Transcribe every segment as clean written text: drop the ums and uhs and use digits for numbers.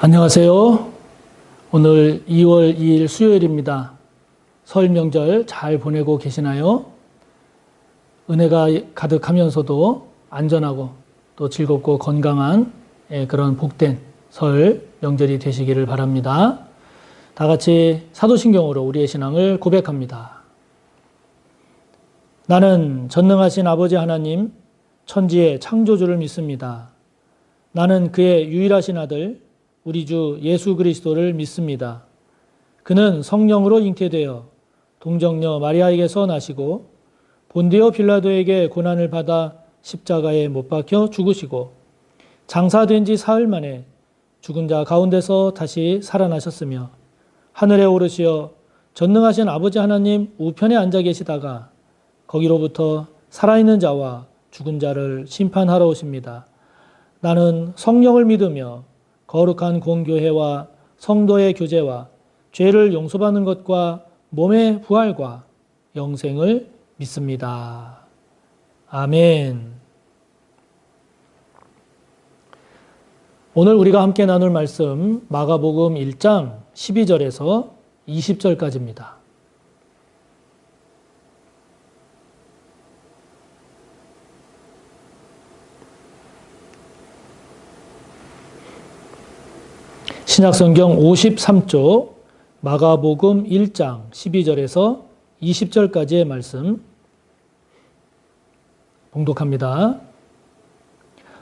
안녕하세요. 오늘 2월 2일 수요일입니다. 설 명절 잘 보내고 계시나요? 은혜가 가득하면서도 안전하고 또 즐겁고 건강한 그런 복된 설 명절이 되시기를 바랍니다. 다 같이 사도신경으로 우리의 신앙을 고백합니다. 나는 전능하신 아버지 하나님, 천지의 창조주를 믿습니다. 나는 그의 유일하신 아들, 우리 주 예수 그리스도를 믿습니다. 그는 성령으로 잉태되어 동정녀 마리아에게서 나시고 본디오 빌라도에게 고난을 받아 십자가에 못 박혀 죽으시고 장사된 지 사흘 만에 죽은 자 가운데서 다시 살아나셨으며 하늘에 오르시어 전능하신 아버지 하나님 우편에 앉아 계시다가 거기로부터 살아있는 자와 죽은 자를 심판하러 오십니다. 나는 성령을 믿으며 거룩한 공교회와 성도의 교제와 죄를 용서받는 것과 몸의 부활과 영생을 믿습니다. 아멘. 오늘 우리가 함께 나눌 말씀 마가복음 1장 12절에서 20절까지입니다. 신약성경 53쪽 마가복음 1장 12절에서 20절까지의 말씀 봉독합니다.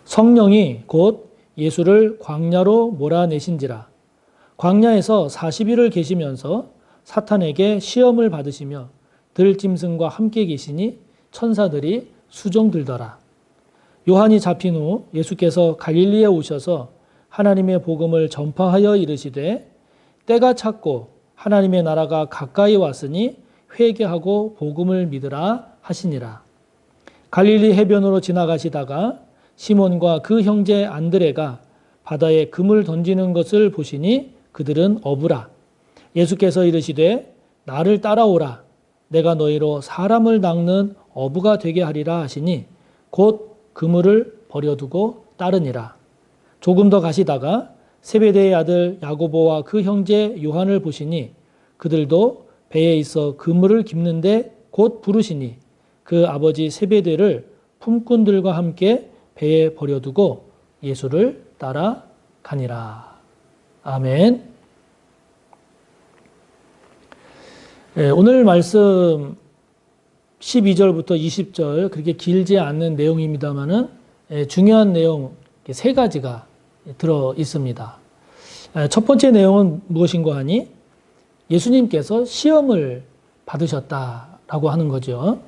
성령이 곧 예수를 광야로 몰아내신지라. 광야에서 40일을 계시면서 사탄에게 시험을 받으시며 들짐승과 함께 계시니 천사들이 수종들더라. 요한이 잡힌 후 예수께서 갈릴리에 오셔서 하나님의 복음을 전파하여 이르시되 때가 찼고 하나님의 나라가 가까이 왔으니 회개하고 복음을 믿으라 하시니라. 갈릴리 해변으로 지나가시다가 시몬과 그 형제 안드레가 바다에 금을 던지는 것을 보시니 그들은 어부라. 예수께서 이르시되 나를 따라오라. 내가 너희로 사람을 낚는 어부가 되게 하리라 하시니 곧 그물을 버려두고 따르니라. 조금 더 가시다가 세베대의 아들 야고보와 그 형제 요한을 보시니 그들도 배에 있어 그물을 깁는데 곧 부르시니 그 아버지 세베대를 품꾼들과 함께 배에 버려두고 예수를 따라가니라. 아멘. 오늘 말씀 12절부터 20절 그렇게 길지 않는 내용입니다만은 중요한 내용 세 가지가 들어 있습니다. 첫 번째 내용은 무엇인가 하니 예수님께서 시험을 받으셨다라고 하는 거죠.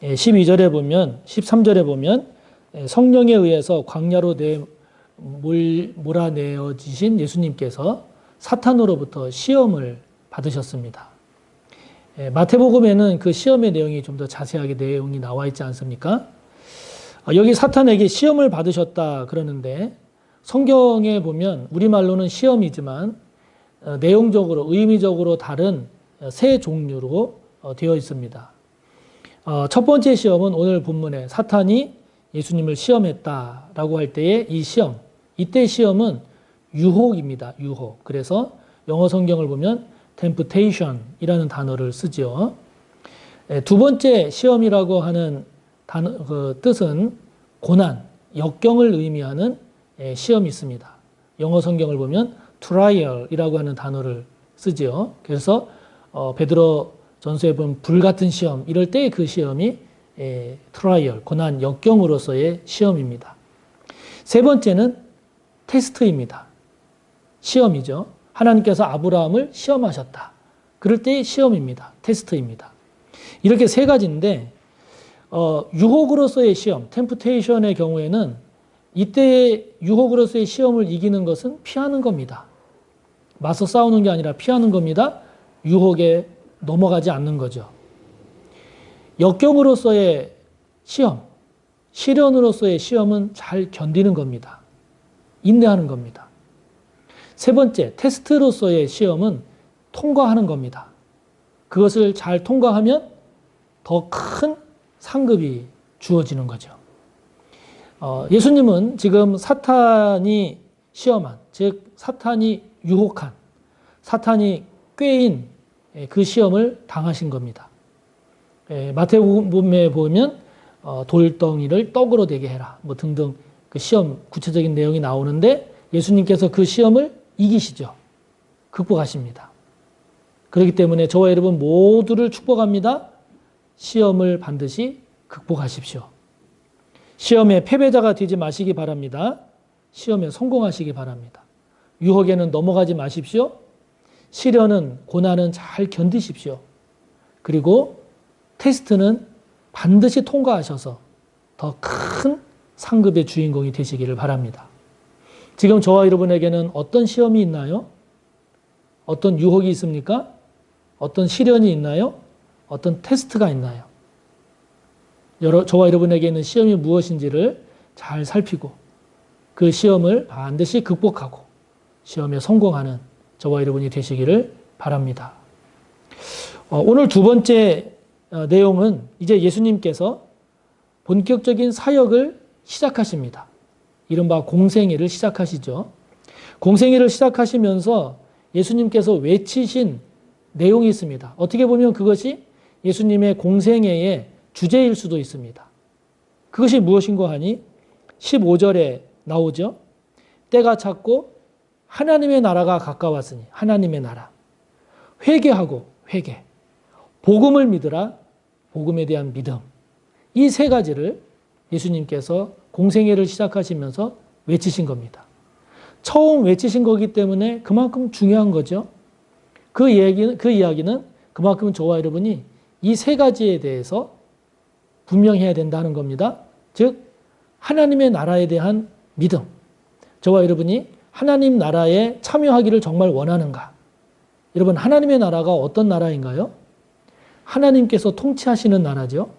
12절에 보면 13절에 보면 성령에 의해서 광야로 몰아내어지신 예수님께서 사탄으로부터 시험을 받으셨습니다. 마태복음에는 그 시험의 내용이 좀 더 자세하게 내용이 나와 있지 않습니까? 여기 사탄에게 시험을 받으셨다 그러는데 성경에 보면 우리말로는 시험이지만 내용적으로 의미적으로 다른 세 종류로 되어 있습니다. 첫 번째 시험은 오늘 본문에 사탄이 예수님을 시험했다라고 할 때의 이 시험, 이때 시험은 유혹입니다. 유혹. 그래서 영어 성경을 보면 temptation이라는 단어를 쓰죠. 두 번째 시험이라고 하는 그 뜻은 고난, 역경을 의미하는 시험이 있습니다. 영어 성경을 보면 trial이라고 하는 단어를 쓰죠. 그래서 베드로 전서에 보면 불같은 시험, 이럴 때 그 시험이 trial, 고난, 역경으로서의 시험입니다. 세 번째는 테스트입니다. 시험이죠. 하나님께서 아브라함을 시험하셨다. 그럴 때의 시험입니다. 테스트입니다. 이렇게 세 가지인데 유혹으로서의 시험, 템프테이션의 경우에는 이때의 유혹으로서의 시험을 이기는 것은 피하는 겁니다. 맞서 싸우는 게 아니라 피하는 겁니다. 유혹에 넘어가지 않는 거죠. 역경으로서의 시험, 시련으로서의 시험은 잘 견디는 겁니다. 인내하는 겁니다. 세 번째, 테스트로서의 시험은 통과하는 겁니다. 그것을 잘 통과하면 더 큰 상급이 주어지는 거죠. 예수님은 지금 사탄이 시험한, 즉 사탄이 유혹한, 사탄이 꾀인 그 시험을 당하신 겁니다. 마태복음에 보면 돌덩이를 떡으로 되게 해라 뭐 등등 그 시험 구체적인 내용이 나오는데 예수님께서 그 시험을 이기시죠. 극복하십니다. 그렇기 때문에 저와 여러분 모두를 축복합니다. 시험을 반드시 극복하십시오. 시험에 패배자가 되지 마시기 바랍니다. 시험에 성공하시기 바랍니다. 유혹에는 넘어가지 마십시오. 시련은, 고난은 잘 견디십시오. 그리고 테스트는 반드시 통과하셔서 더 큰 상급의 주인공이 되시기를 바랍니다. 지금 저와 여러분에게는 어떤 시험이 있나요? 어떤 유혹이 있습니까? 어떤 시련이 있나요? 어떤 테스트가 있나요? 저와 여러분에게 있는 시험이 무엇인지를 잘 살피고 그 시험을 반드시 극복하고 시험에 성공하는 저와 여러분이 되시기를 바랍니다. 오늘 두 번째 내용은 이제 예수님께서 본격적인 사역을 시작하십니다. 이른바 공생애를 시작하시죠. 공생애를 시작하시면서 예수님께서 외치신 내용이 있습니다. 어떻게 보면 그것이 예수님의 공생애의 주제일 수도 있습니다. 그것이 무엇인고 하니 15절에 나오죠. 때가 찼고 하나님의 나라가 가까웠으니 하나님의 나라. 회개하고 회개. 복음을 믿으라. 복음에 대한 믿음. 이 세 가지를 예수님께서 공생애를 시작하시면서 외치신 겁니다. 처음 외치신 거기 때문에 그만큼 중요한 거죠. 그 이야기는 그만큼 저와 여러분이 이 세 가지에 대해서 분명해야 된다는 겁니다. 즉 하나님의 나라에 대한 믿음. 저와 여러분이 하나님 나라에 참여하기를 정말 원하는가? 여러분 하나님의 나라가 어떤 나라인가요? 하나님께서 통치하시는 나라죠.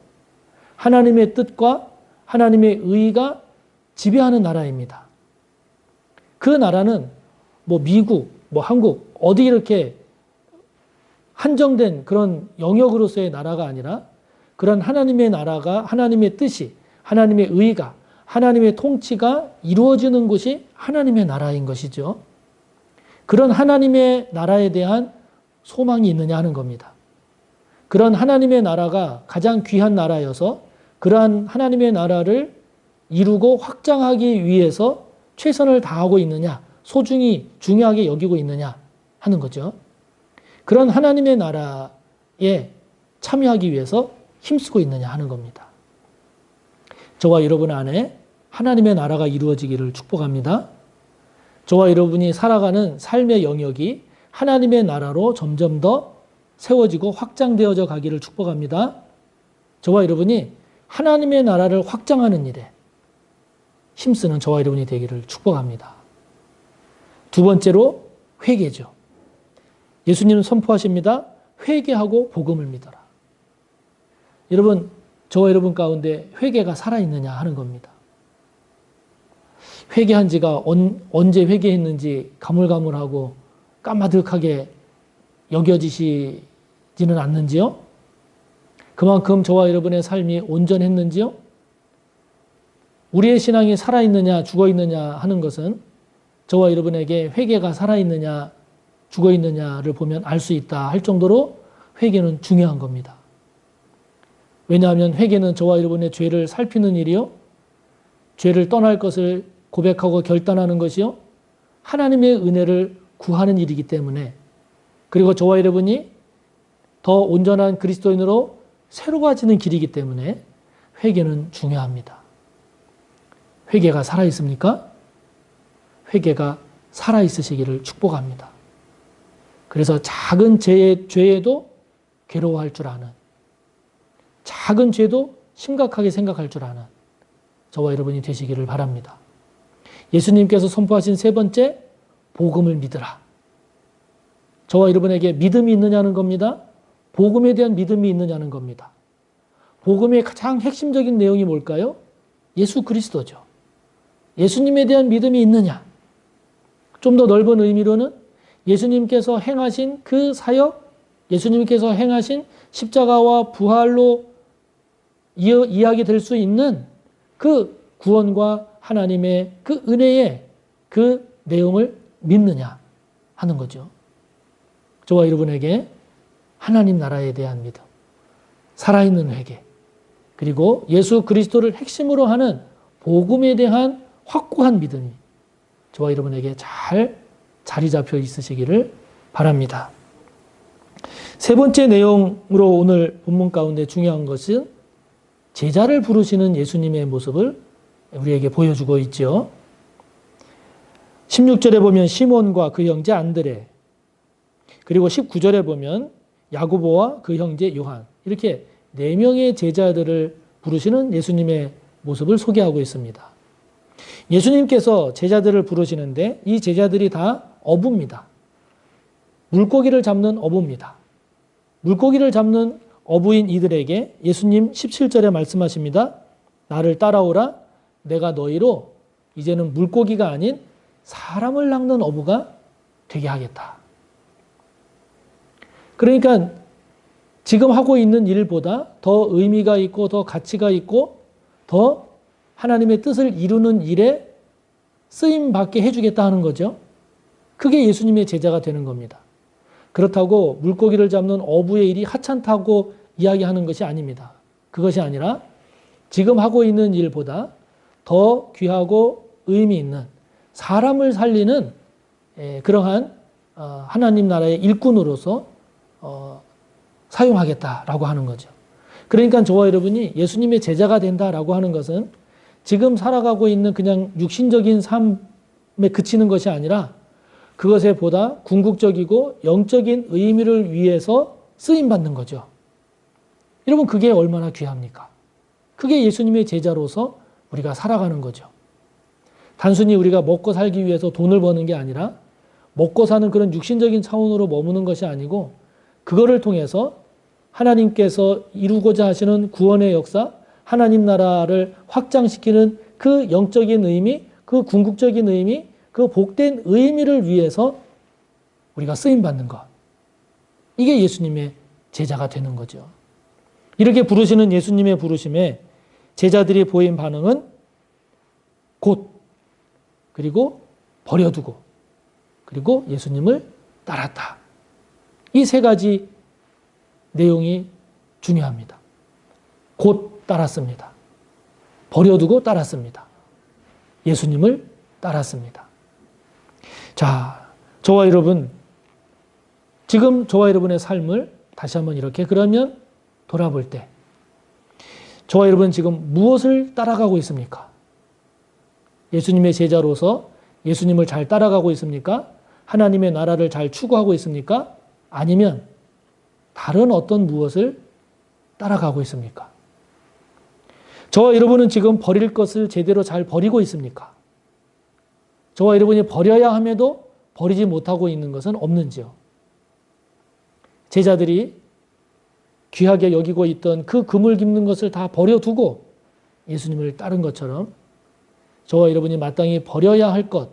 하나님의 뜻과 하나님의 의가 지배하는 나라입니다. 그 나라는 뭐 미국, 뭐 한국 어디 이렇게 한정된 그런 영역으로서의 나라가 아니라 그런 하나님의 나라가 하나님의 뜻이 하나님의 의가 하나님의 통치가 이루어지는 곳이 하나님의 나라인 것이죠. 그런 하나님의 나라에 대한 소망이 있느냐 하는 겁니다. 그런 하나님의 나라가 가장 귀한 나라여서 그러한 하나님의 나라를 이루고 확장하기 위해서 최선을 다하고 있느냐, 소중히 중요하게 여기고 있느냐 하는 거죠. 그런 하나님의 나라에 참여하기 위해서 힘쓰고 있느냐 하는 겁니다. 저와 여러분 안에 하나님의 나라가 이루어지기를 축복합니다. 저와 여러분이 살아가는 삶의 영역이 하나님의 나라로 점점 더 세워지고 확장되어져 가기를 축복합니다. 저와 여러분이 하나님의 나라를 확장하는 일에 힘쓰는 저와 여러분이 되기를 축복합니다. 두 번째로 회개죠. 예수님은 선포하십니다. 회개하고 복음을 믿어라. 여러분, 저와 여러분 가운데 회개가 살아있느냐 하는 겁니다. 회개한 지가 언제 회개했는지 가물가물하고 까마득하게 여겨지시지는 않는지요? 그만큼 저와 여러분의 삶이 온전했는지요? 우리의 신앙이 살아있느냐 죽어있느냐 하는 것은 저와 여러분에게 회개가 살아있느냐 죽어있느냐를 보면 알 수 있다 할 정도로 회개는 중요한 겁니다. 왜냐하면 회개는 저와 여러분의 죄를 살피는 일이요. 죄를 떠날 것을 고백하고 결단하는 것이요. 하나님의 은혜를 구하는 일이기 때문에 그리고 저와 여러분이 더 온전한 그리스도인으로 새로워지는 길이기 때문에 회개는 중요합니다. 회개가 살아있습니까? 회개가 살아있으시기를 축복합니다. 그래서 작은 죄에도 괴로워할 줄 아는, 작은 죄도 심각하게 생각할 줄 아는 저와 여러분이 되시기를 바랍니다. 예수님께서 선포하신 세 번째, 복음을 믿으라. 저와 여러분에게 믿음이 있느냐는 겁니다. 복음에 대한 믿음이 있느냐는 겁니다. 복음의 가장 핵심적인 내용이 뭘까요? 예수 그리스도죠. 예수님에 대한 믿음이 있느냐? 좀 더 넓은 의미로는 예수님께서 행하신 그 사역, 예수님께서 행하신 십자가와 부활로 이야기될 수 있는 그 구원과 하나님의 그 은혜의 그 내용을 믿느냐 하는 거죠. 저와 여러분에게 하나님 나라에 대한 믿음, 살아있는 회개, 그리고 예수 그리스도를 핵심으로 하는 복음에 대한 확고한 믿음이 저와 여러분에게 잘 자리 잡혀 있으시기를 바랍니다. 세 번째 내용으로 오늘 본문 가운데 중요한 것은 제자를 부르시는 예수님의 모습을 우리에게 보여주고 있죠. 16절에 보면 시몬과 그 형제 안드레, 그리고 19절에 보면 야고보와 그 형제 요한, 이렇게 4명의 제자들을 부르시는 예수님의 모습을 소개하고 있습니다. 예수님께서 제자들을 부르시는데 이 제자들이 다 어부입니다. 물고기를 잡는 어부입니다. 물고기를 잡는 어부인 이들에게 예수님 17절에 말씀하십니다. 나를 따라오라. 내가 너희로 이제는 물고기가 아닌 사람을 낚는 어부가 되게 하겠다. 그러니까 지금 하고 있는 일보다 더 의미가 있고 더 가치가 있고 더 하나님의 뜻을 이루는 일에 쓰임받게 해주겠다 하는 거죠. 그게 예수님의 제자가 되는 겁니다. 그렇다고 물고기를 잡는 어부의 일이 하찮다고 이야기하는 것이 아닙니다. 그것이 아니라 지금 하고 있는 일보다 더 귀하고 의미 있는 사람을 살리는 그러한 하나님 나라의 일꾼으로서 사용하겠다라고 하는 거죠. 그러니까 저와 여러분이 예수님의 제자가 된다라고 하는 것은 지금 살아가고 있는 그냥 육신적인 삶에 그치는 것이 아니라 그것에 보다 궁극적이고 영적인 의미를 위해서 쓰임받는 거죠. 여러분, 그게 얼마나 귀합니까? 그게 예수님의 제자로서 우리가 살아가는 거죠. 단순히 우리가 먹고 살기 위해서 돈을 버는 게 아니라 먹고 사는 그런 육신적인 차원으로 머무는 것이 아니고 그거를 통해서 하나님께서 이루고자 하시는 구원의 역사, 하나님 나라를 확장시키는 그 영적인 의미, 그 궁극적인 의미, 그 복된 의미를 위해서 우리가 쓰임받는 것. 이게 예수님의 제자가 되는 거죠. 이렇게 부르시는 예수님의 부르심에 제자들이 보인 반응은 곧, 그리고 버려두고, 그리고 예수님을 따랐다. 이 세 가지 내용이 중요합니다. 곧 따랐습니다. 버려두고 따랐습니다. 예수님을 따랐습니다. 자, 저와 여러분, 지금 저와 여러분의 삶을 다시 한번 이렇게 그러면 돌아볼 때 저와 여러분 지금 무엇을 따라가고 있습니까? 예수님의 제자로서 예수님을 잘 따라가고 있습니까? 하나님의 나라를 잘 추구하고 있습니까? 아니면 다른 어떤 무엇을 따라가고 있습니까? 저와 여러분은 지금 버릴 것을 제대로 잘 버리고 있습니까? 저와 여러분이 버려야 함에도 버리지 못하고 있는 것은 없는지요? 제자들이 귀하게 여기고 있던 그 금을 깁는 것을 다 버려두고 예수님을 따른 것처럼 저와 여러분이 마땅히 버려야 할 것,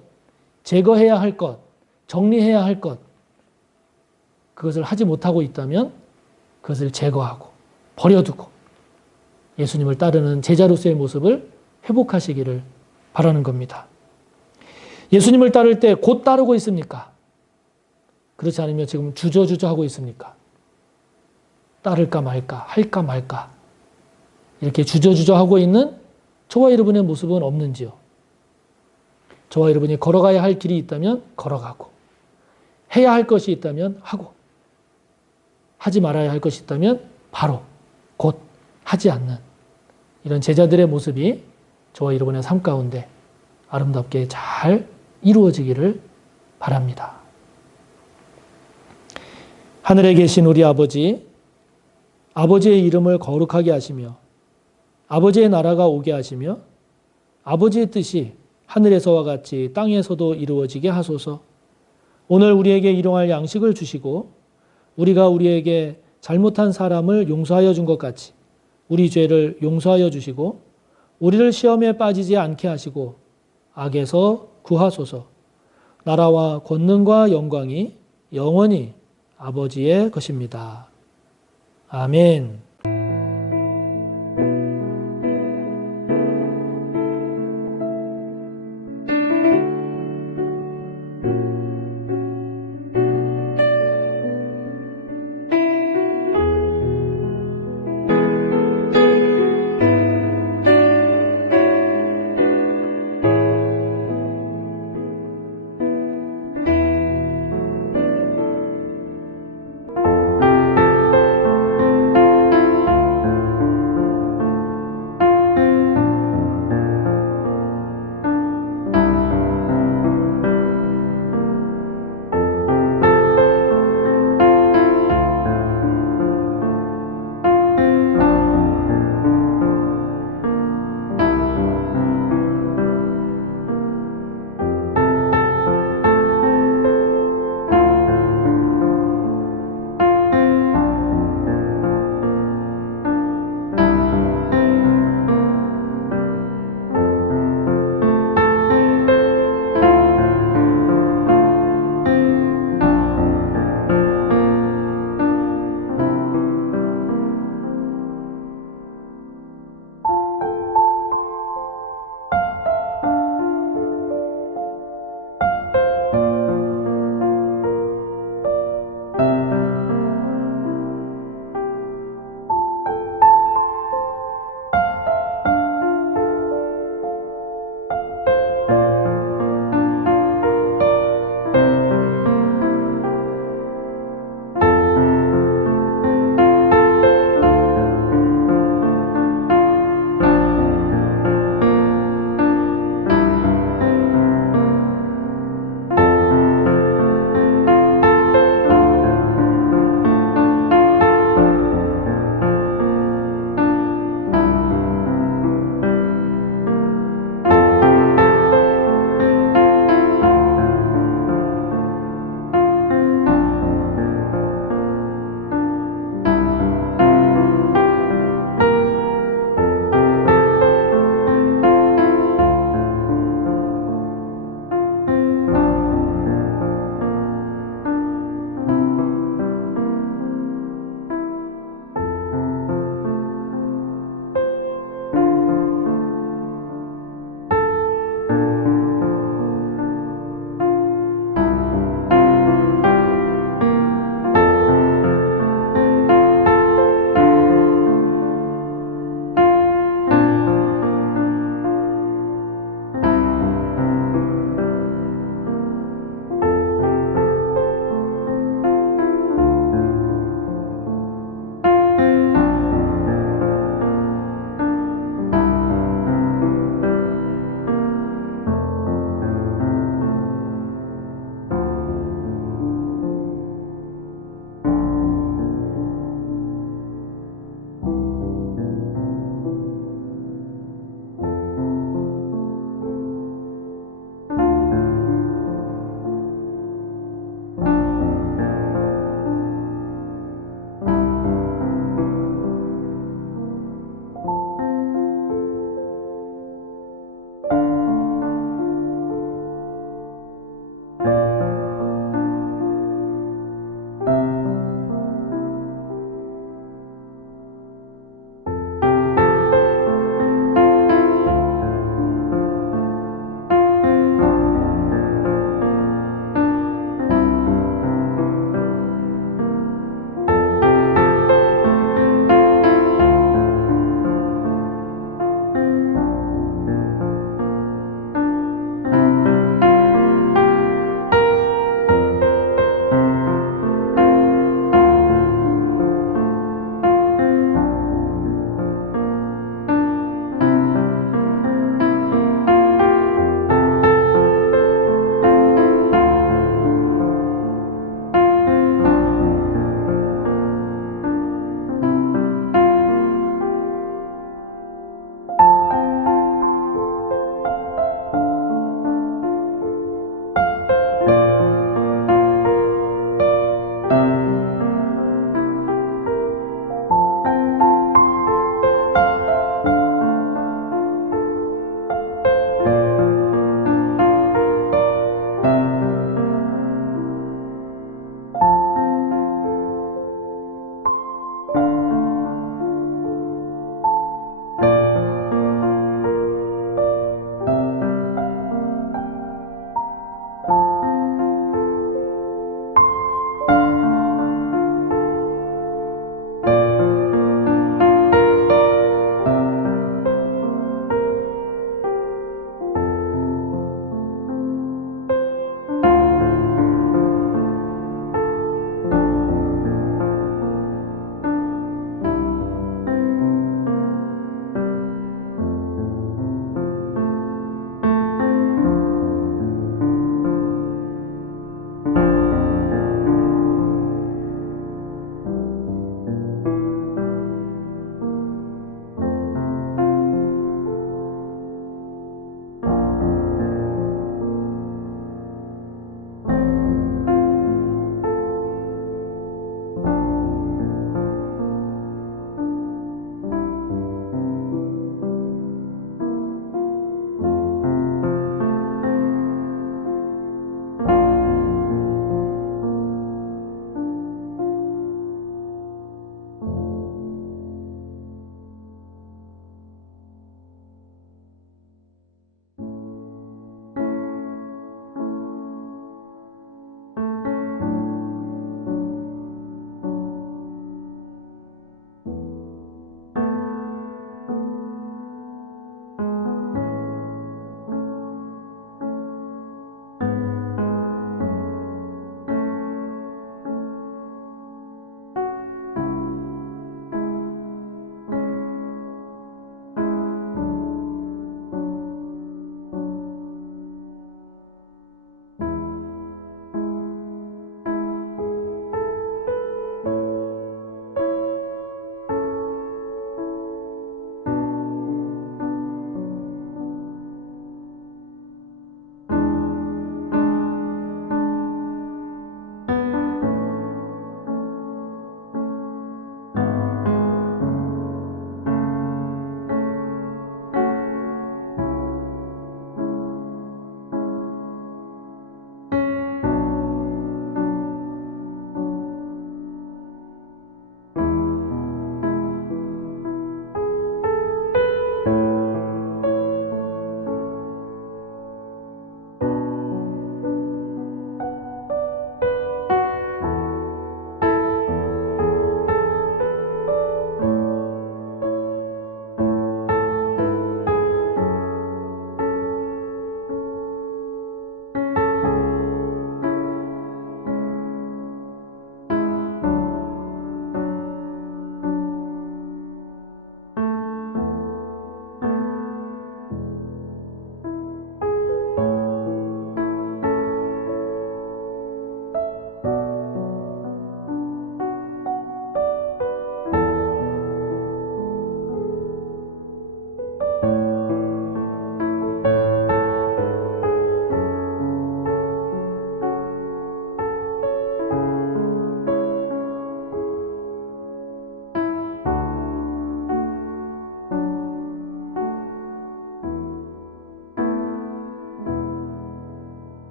제거해야 할 것, 정리해야 할 것, 그것을 하지 못하고 있다면 그것을 제거하고 버려두고 예수님을 따르는 제자로서의 모습을 회복하시기를 바라는 겁니다. 예수님을 따를 때 곧 따르고 있습니까? 그렇지 않으면 지금 주저주저 하고 있습니까? 따를까 말까, 할까 말까 이렇게 주저주저 하고 있는 저와 여러분의 모습은 없는지요? 저와 여러분이 걸어가야 할 길이 있다면 걸어가고 해야 할 것이 있다면 하고 하지 말아야 할 것이 있다면 바로 곧 하지 않는 이런 제자들의 모습이 저와 여러분의 삶 가운데 아름답게 잘 이루어지기를 바랍니다. 하늘에 계신 우리 아버지, 아버지의 이름을 거룩하게 하시며 아버지의 나라가 오게 하시며 아버지의 뜻이 하늘에서와 같이 땅에서도 이루어지게 하소서. 오늘 우리에게 일용할 양식을 주시고 우리가 우리에게 잘못한 사람을 용서하여 준 것 같이 우리 죄를 용서하여 주시고 우리를 시험에 빠지지 않게 하시고 악에서 구하소서. 나라와 권능과 영광이 영원히 아버지의 것입니다. 아멘.